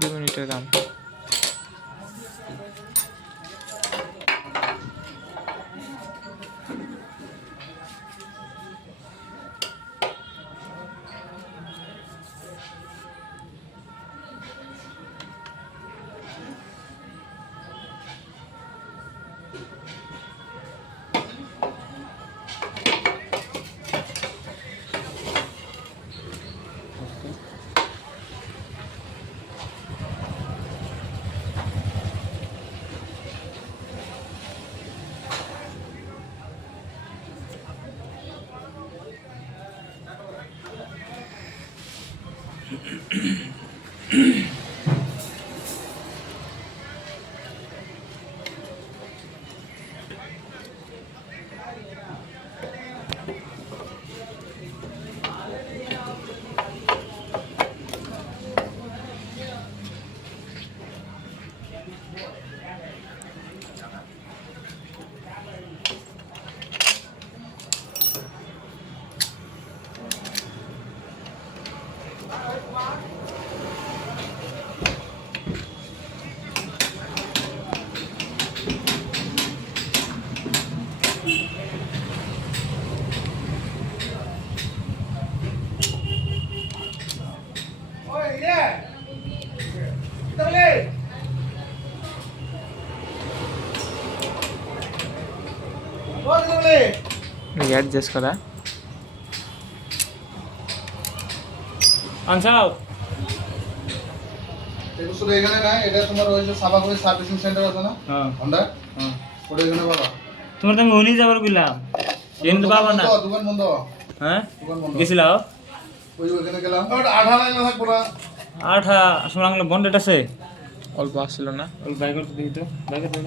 2 মিনিটের কাম। অ্যাডজাস্ট করা আনসাও এটা শুধু এখানে না, এটা তোমার ওই যে সাবাগুড়ি সার্ভিসিং সেন্টার আছে না? হ্যাঁ হোন্ডা, ওটা এখানে পাবা। তোমার তো আমি ওখানেই যাবার গেলাম, এখানে তো পাবা না। দোকান বন্ধ। হ্যাঁ দোকান বন্ধ। গেছিলাম ওই ওখানে গেলাম, ওটা আঠা লাগলে থাকবো না। আঠা আসলে বন্ডেট আছে, অল্প আসছিল না, অল্প বাইক করতে দিই তো, বাইক করতে